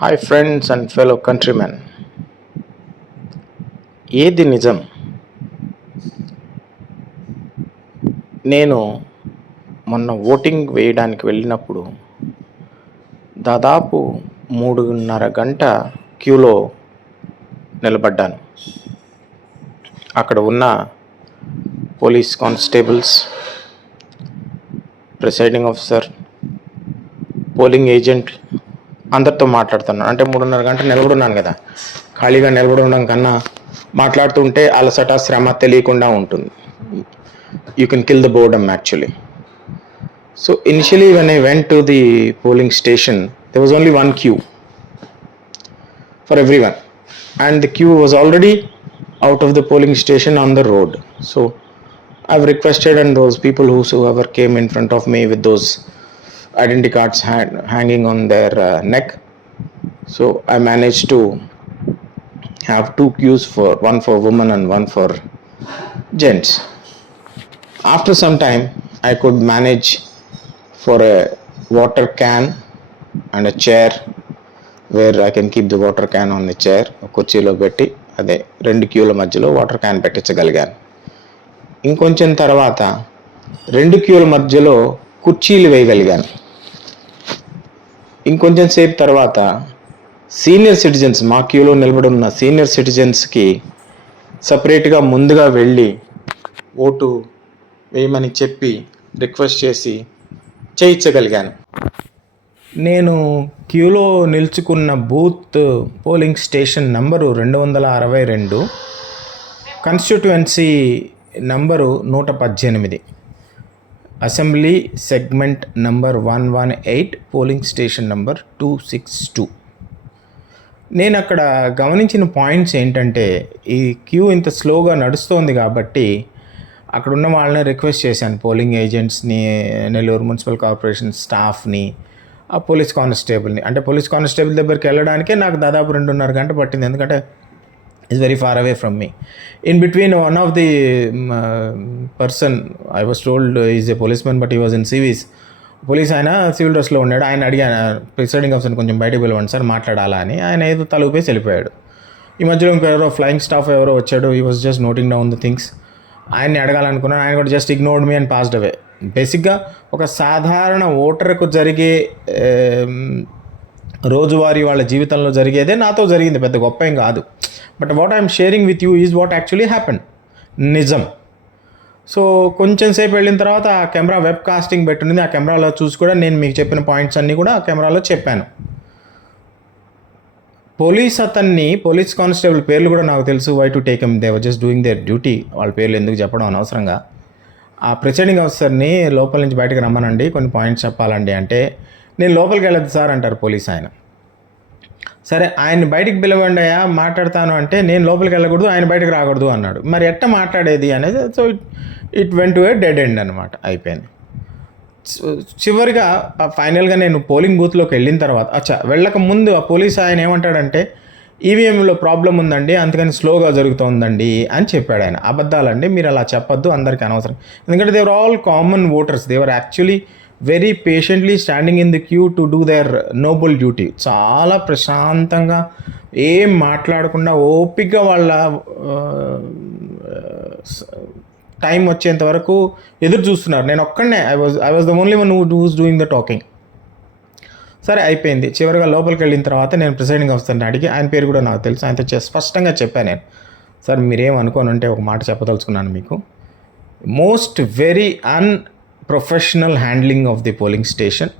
Hi, friends and fellow countrymen. ఏది నిజం? నేను మొన్న ఓటింగ్ వేయడానికి వెళ్ళినప్పుడు దాదాపు 3:30 గంట క్యూలో నిలబడ్డాను. అక్కడ ఉన్న police constables, presiding officer, polling agent అందరితో మాట్లాడుతున్నాను. అంటే 3:30 గంట నిలబడి ఉన్నాను కదా, ఖాళీగా నిలబడి ఉండడం కన్నా మాట్లాడుతుంటే అలసట శ్రమ తెలియకుండా ఉంటుంది. You can kill the boredom actually. So initially when I went to the polling station, there was only one queue for everyone, and the queue was already out of the polling station on the road. So I've requested, and those people whoever came in front of me with those identity cards hanging on their neck, so I managed to have two queues, for one for women and one for gents. After some time I could manage for a water can and a chair where I can keep the water can on the chair. కుర్చీలో పెట్టి అదే 2 క్యూల మధ్యలో water can పెట్టించగలిగాను. ఇంకొంచెం తర్వాత 2 క్యూల మధ్యలో కుర్చీలు వేయగలిగాను. ఇంకొంచెం సేపు తర్వాత సీనియర్ సిటిజన్స్, మా క్యూలో నిలబడి ఉన్న సీనియర్ సిటిజన్స్కి సపరేట్గా ముందుగా వెళ్ళి ఓటు వేయమని చెప్పి రిక్వెస్ట్ చేసి చేయించగలిగాను. నేను క్యూలో నిల్చుకున్న booth polling station number 262, constituency number 118, assembly segment number 118, polling station number 262. నేను అక్కడ గమనించిన పాయింట్స్ ఏంటంటే, ఈ క్యూ ఇంత స్లోగా నడుస్తోంది కాబట్టి అక్కడ ఉన్న వాళ్ళని రిక్వెస్ట్ చేశాను, పోలింగ్ ఏజెంట్స్ని, నెల్లూరు మున్సిపల్ కార్పొరేషన్ స్టాఫ్ని, ఆ పోలీస్ కానిస్టేబుల్ని. అంటే పోలీస్ కానిస్టేబుల్ దగ్గరికి వెళ్ళడానికే నాకు దాదాపు 2:30 గంట పట్టింది, ఎందుకంటే it's very far away from me. In between one of the person, I was told is a police man but he was in civvies. Police ఆయన సివిల్ డ్రెస్లో ఉన్నాడు. ఆయన అడిగాను, ప్రిసైడింగ్ ఆఫీసర్ కొంచెం బయటకు పిలవండి సార్ మాట్లాడాలా అని. ఆయన ఏదో తలుపేసి వెళ్ళిపోయాడు. ఈ మధ్యలో ఇంకెవరో ఫ్లయింగ్ స్టాఫ్ ఎవరో వచ్చాడు. He was just noting down the things. ఆయన్ని అడగాలనుకున్నాను, ఆయన కూడా just ignored me and passed away. బేసిక్గా ఒక సాధారణ ఓటర్కు జరిగే రోజువారీ వాళ్ళ జీవితంలో జరిగేదే నాతో జరిగింది, పెద్ద గొప్ప ఏం కాదు. But what I'm sharing with you is what actually happen, నిజం. సో కొంచెం సేపు వెళ్ళిన తర్వాత ఆ కెమెరా వెబ్ కాస్టింగ్ పెట్టుంది. ఆ కెమెరాలో చూసి కూడా నేను మీకు చెప్పిన పాయింట్స్ అన్నీ కూడా ఆ కెమెరాలో చెప్పాను. పోలీస్ కానిస్టేబుల్ పేర్లు కూడా నాకు తెలుసు. Why to take them, they were just doing their duty. వాళ్ళ పేర్లు ఎందుకు చెప్పడం అనవసరంగా. ఆ ప్రిసైడింగ్ ఆఫీసర్ని లోపల నుంచి బయటకు రమ్మనండి, కొన్ని పాయింట్స్ చెప్పాలండి అంటే, నేను లోపలికి వెళ్ళదు సార్ అంటారు పోలీస్ ఆయన. సరే ఆయన్ని బయటికి పిలవండి అయ్యా మాట్లాడతాను అంటే, నేను లోపలికి వెళ్ళకూడదు, ఆయన బయటకు రాకూడదు అన్నాడు. మరి ఎట్ట మాట్లాడేది అనేది. So it went to A dead end అనమాట, అయిపోయింది. చివరిగా ఫైనల్గా నేను పోలింగ్ బూత్లోకి వెళ్ళిన తర్వాత, వెళ్ళక ముందు ఆ పోలీస్ ఆయన ఏమంటాడంటే, ఈవీఎంలో ప్రాబ్లం ఉందండి, అందుకని స్లోగా జరుగుతోందండి అని చెప్పాడు ఆయన. అబద్ధాలండి, మీరు అలా చెప్పొద్దు, అందరికీ అనవసరం. ఎందుకంటే they are all common voters, they are actually very patiently standing in the queue to do their noble duty. చాలా ప్రశాంతంగా ఏం మాట్లాడకుండా ఓపికగా వాళ్ళ టైం వచ్చేంత వరకు ఎదురు చూస్తున్నారు. నేను ఒక్కడనే, I was the only one who's doing the talking. సరే అయిపోయింది. చివరిగా లోపలికి వెళ్ళిన తర్వాత నేను ప్రిసైడింగ్ ఆఫీసర్ని అడిగి, ఆయన పేరు కూడా నాకు తెలుసు, ఆయనతో స్పష్టంగా చెప్పాను నేను, సార్ మీరేమనుకోనంటే ఒక మాట చెప్పదలుచుకున్నాను మీకు. Most very unprofessional handling of the polling station.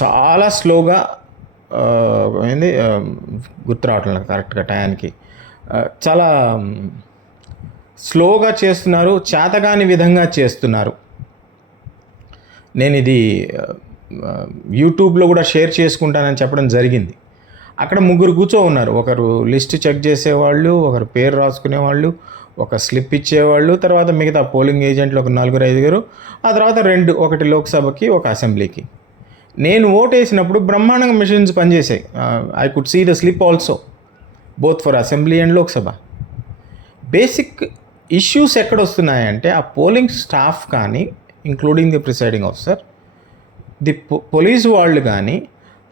చాలా స్లోగా ఏంది గుర్తు రావట్లేదు కరెక్ట్గా టయానికి, చాలా స్లోగా చేస్తున్నారు, చేతగాని విధంగా చేస్తున్నారు. నేను ఇది యూట్యూబ్లో కూడా షేర్ చేసుకుంటానని చెప్పడం జరిగింది. అక్కడ 3 కూర్చో ఉన్నారు. ఒకరు లిస్ట్ చెక్ చేసేవాళ్ళు, ఒకరు పేరు రాసుకునేవాళ్ళు, ఒక స్లిప్ ఇచ్చేవాళ్ళు, తర్వాత మిగతా పోలింగ్ ఏజెంట్లు ఒక 4-5, ఆ తర్వాత 2, ఒకటి లోక్సభకి, ఒక అసెంబ్లీకి. నేను ఓటు వేసినప్పుడు బ్రహ్మాండంగా మెషిన్స్ పనిచేసాయి. I could see the slip also, both for assembly and Lok Sabha. Basic issues ఎక్కడ వస్తున్నాయంటే, ఆ పోలింగ్ స్టాఫ్ కానీ, including the presiding officer, the police వాళ్ళు కానీ,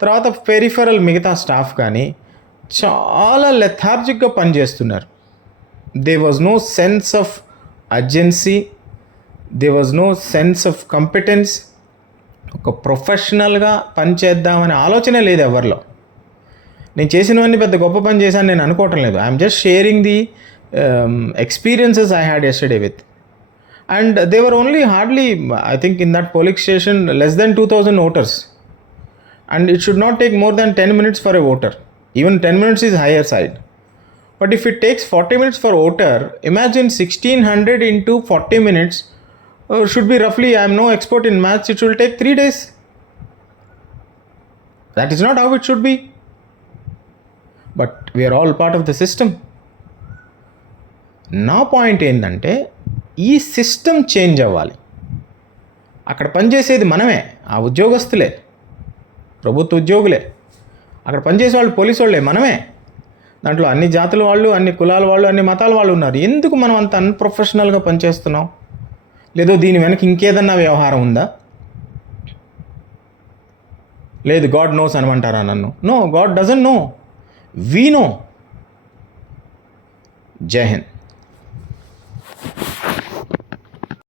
తర్వాత పెరిఫరల్ మిగతా స్టాఫ్ కానీ చాలా లెథార్జిక్గా పనిచేస్తున్నారు. They was no sense of urgency, they was no sense of competence. ఒక ప్రొఫెషనల్గా పనిచేద్దామనే ఆలోచనే లేదు ఎవరిలో. నేను చేసినవన్నీ పెద్ద గొప్ప పని చేశాను నేను అనుకోవటం లేదు. I'm just sharing the experiences I had yesterday with. And they were only hardly, I think in that polling station, less than 2,000 voters. And it should not take more than 10 minutes for a voter. Even 10 minutes is higher side. But if it takes 40 minutes for voter, imagine 1600 into 40 minutes should be roughly, I am no expert in maths, it should take 3 days. That is not how it should be. But we are all part of the system. నా point ఏంటంటే ఈ system change అవ్వాలి. అక్కడ పనిచేసేది మనమే, ఆ ఉద్యోగస్తులే, ప్రభుత్వ ఉద్యోగులే, అక్కడ పనిచేసే వాళ్ళు పోలీసు వాళ్ళే, మనమే. దాంట్లో అన్ని జాతుల వాళ్ళు, అన్ని కులాల వాళ్ళు, అన్ని మతాల వాళ్ళు ఉన్నారు. ఎందుకు మనం అంత అన్ప్రొఫెషనల్గా పనిచేస్తున్నాం? లేదో దీని వెనక ఇంకేదన్నా వ్యవహారం ఉందా? లేదు గాడ్ నోస్ అనమంటారా నన్ను? No, God doesn't know, we know. Jai Hind.